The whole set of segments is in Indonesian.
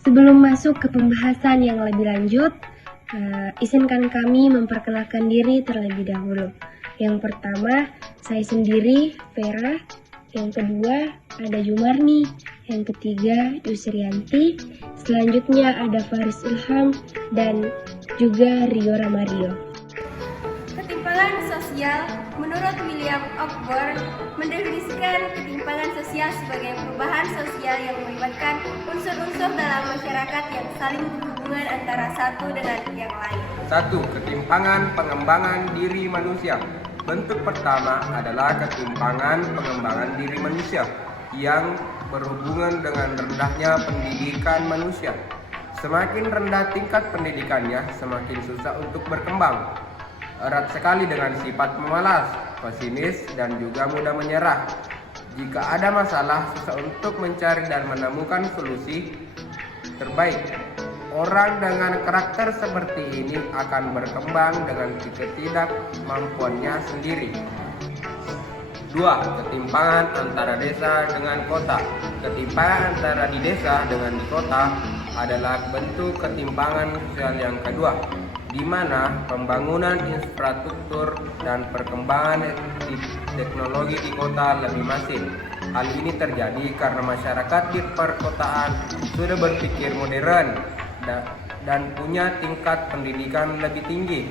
Sebelum masuk ke pembahasan yang lebih lanjut, izinkan kami memperkenalkan diri terlebih dahulu. Yang pertama, saya sendiri, Vera. Yang kedua, ada Jumarni. Yang ketiga, Yusrianti. Selanjutnya ada Faris Ilham dan juga Rio Ramario. Ketimpangan sosial menurut William Ogburn mendefinisikan ketimpangan sosial sebagai perubahan sosial yang melibatkan unsur-unsur dalam masyarakat yang saling berhubungan antara satu dengan yang lain. 1. Ketimpangan pengembangan diri manusia. Bentuk pertama adalah ketimpangan pengembangan diri manusia yang berhubungan dengan rendahnya pendidikan manusia. Semakin rendah tingkat pendidikannya, semakin susah untuk berkembang. Erat sekali dengan sifat pemalas, pesimis, dan juga mudah menyerah. Jika ada masalah, susah untuk mencari dan menemukan solusi terbaik. Orang dengan karakter seperti ini akan berkembang dengan ketidakmampuannya sendiri. 2. Ketimpangan antara desa dengan kota. Ketimpangan antara di desa dengan di kota adalah bentuk ketimpangan sosial yang kedua, di mana pembangunan infrastruktur dan perkembangan teknologi di kota lebih masif. Hal ini terjadi karena masyarakat di perkotaan sudah berpikir modern dan punya tingkat pendidikan lebih tinggi,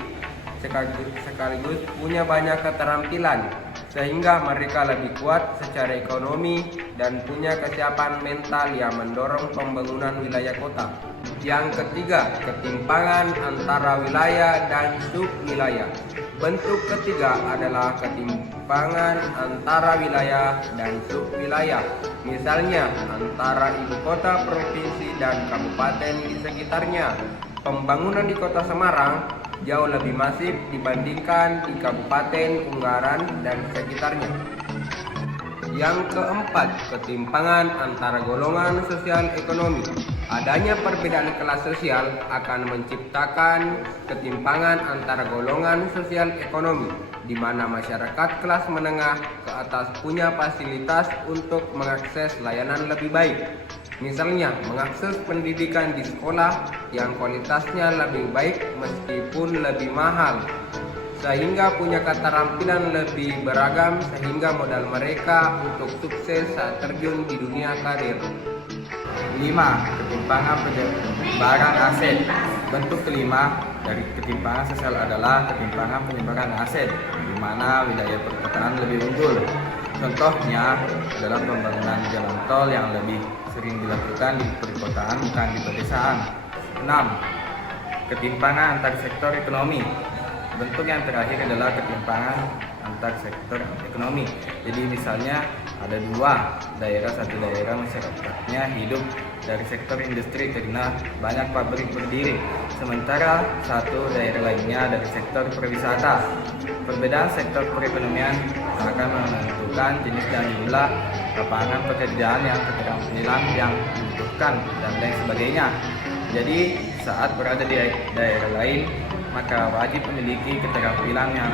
sekaligus punya banyak keterampilan, sehingga mereka lebih kuat secara ekonomi dan punya kesiapan mental yang mendorong pembangunan wilayah kota. Yang ketiga, ketimpangan antara wilayah dan subwilayah. Bentuk ketiga adalah ketimpangan antara wilayah dan subwilayah. Misalnya, antara ibu kota provinsi dan kabupaten di sekitarnya. Pembangunan di kota Semarang jauh lebih masif dibandingkan di Kabupaten Ungaran dan sekitarnya. Yang keempat, ketimpangan antara golongan sosial ekonomi. Adanya perbedaan kelas sosial akan menciptakan ketimpangan antara golongan sosial ekonomi, di mana masyarakat kelas menengah ke atas punya fasilitas untuk mengakses layanan lebih baik. Misalnya, mengakses pendidikan di sekolah yang kualitasnya lebih baik meskipun lebih mahal, sehingga punya keterampilan lebih beragam sehingga modal mereka untuk sukses saat terjun di dunia karir. 5. Ketimpangan penyebaran aset. Bentuk kelima dari ketimpangan sosial adalah ketimpangan penyebaran aset, di mana wilayah perkotaan lebih unggul. Contohnya adalah pembangunan jalan tol yang lebih sering dilakukan di perkotaan bukan di pedesaan. 6. Ketimpangan antar sektor ekonomi. Bentuk yang terakhir adalah ketimpangan antar sektor ekonomi. Jadi misalnya ada dua daerah, satu daerah masyarakatnya hidup dari sektor industri karena banyak pabrik berdiri, sementara satu daerah lainnya dari sektor pariwisata. Perbedaan sektor perekonomian akan menentukan jenis dan jumlah lapangan pekerjaan yang keterampilan yang dibutuhkan dan lain sebagainya. Jadi saat berada di daerah lain, maka wajib memiliki keterampilan yang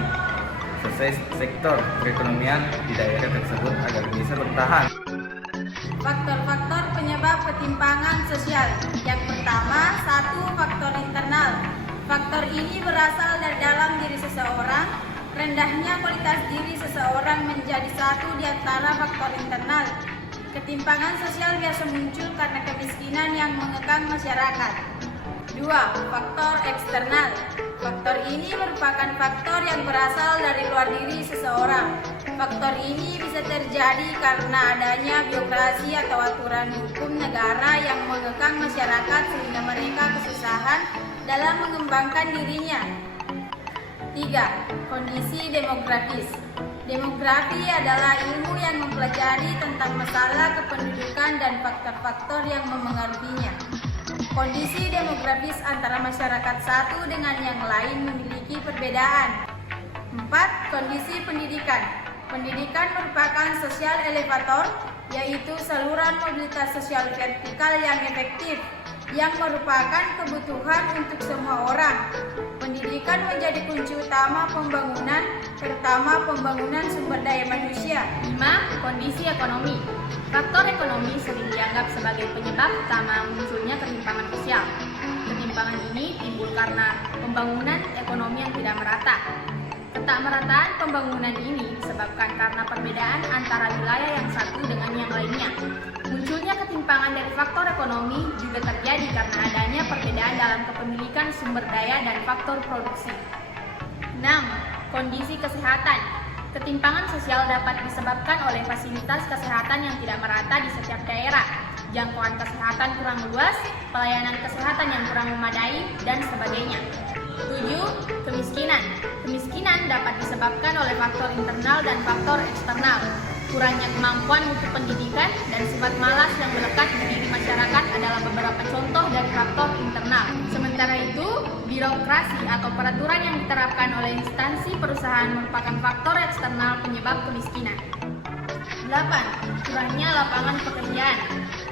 sesuai sektor perekonomian di daerah tersebut agar bisa bertahan. Faktor-faktor penyebab ketimpangan sosial. Yang pertama, 1. Faktor internal. Faktor ini berasal dari dalam diri seseorang. Rendahnya kualitas diri seseorang menjadi satu di antara faktor internal. Ketimpangan sosial biasa muncul karena kemiskinan yang mengekang masyarakat. 2. Faktor eksternal. Faktor ini merupakan faktor yang berasal dari luar diri seseorang. Faktor ini bisa terjadi karena adanya birokrasi atau aturan hukum negara yang mengekang masyarakat sehingga mereka kesusahan dalam mengembangkan dirinya. 3. Kondisi demografis. Demografi adalah ilmu yang mempelajari tentang masalah kependudukan dan faktor-faktor yang memengaruhinya. Kondisi demografis antara masyarakat satu dengan yang lain memiliki perbedaan. 4. Kondisi pendidikan. Pendidikan merupakan sosial elevator, yaitu saluran mobilitas sosial vertikal yang efektif. yang merupakan kebutuhan untuk semua orang. Pendidikan menjadi kunci utama pembangunan, terutama pembangunan sumber daya manusia. 5. Kondisi ekonomi. Faktor ekonomi sering dianggap sebagai penyebab utama munculnya ketimpangan sosial. Ketimpangan ini timbul karena pembangunan ekonomi yang tidak merata. Ketakmerataan pembangunan ini disebabkan karena perbedaan antara wilayah yang satu dengan yang lainnya. Munculnya ketimpangan dari faktor ekonomi juga terjadi karena adanya perbedaan dalam kepemilikan sumber daya dan faktor produksi. 6. Kondisi kesehatan. Ketimpangan sosial dapat disebabkan oleh fasilitas kesehatan yang tidak merata di setiap daerah, jangkauan kesehatan kurang luas, pelayanan kesehatan yang kurang memadai, dan sebagainya. 7. Kemiskinan. Kemiskinan dapat disebabkan oleh faktor internal dan faktor eksternal. Kurangnya kemampuan untuk pendidikan dan sifat malas yang melekat di diri masyarakat adalah beberapa contoh dari faktor internal. Sementara itu, birokrasi atau peraturan yang diterapkan oleh instansi perusahaan merupakan faktor eksternal penyebab kemiskinan. 8. Kurangnya lapangan pekerjaan.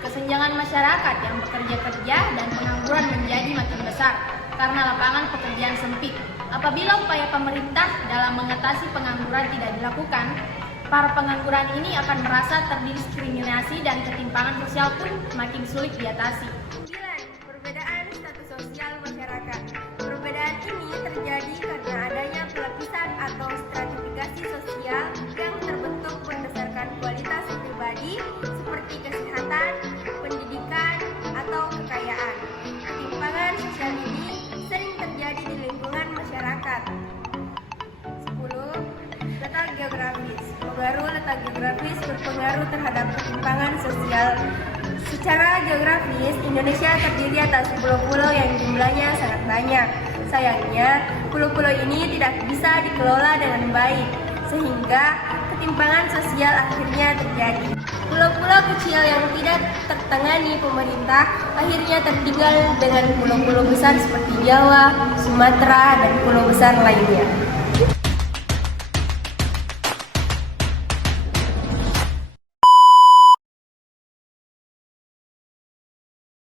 Kesenjangan masyarakat yang bekerja kerja dan pengangguran menjadi makin besar karena lapangan pekerjaan sempit. Apabila upaya pemerintah dalam mengatasi pengangguran tidak dilakukan, para pengangguran ini akan merasa terdiskriminasi dan ketimpangan sosial pun makin sulit diatasi. 9. Perbedaan status sosial masyarakat. Perbedaan ini terjadi karena adanya pelapisan atau stratifikasi sosial yang terbentuk berdasarkan kualitas pribadi seperti kesehatan, pendidikan, atau kekayaan. Ketimpangan sosial ini sering terjadi di lingkungan masyarakat. 10. Letak geografis. Pengaruh letak geografis berpengaruh terhadap ketimpangan sosial. Secara geografis, Indonesia terdiri atas pulau-pulau yang jumlahnya sangat banyak. Sayangnya, pulau-pulau ini tidak bisa dikelola dengan baik, sehingga ketimpangan sosial akhirnya terjadi. Pulau-pulau kecil yang tidak tertangani pemerintah akhirnya tertinggal dengan pulau-pulau besar seperti Jawa, Sumatera, dan pulau besar lainnya.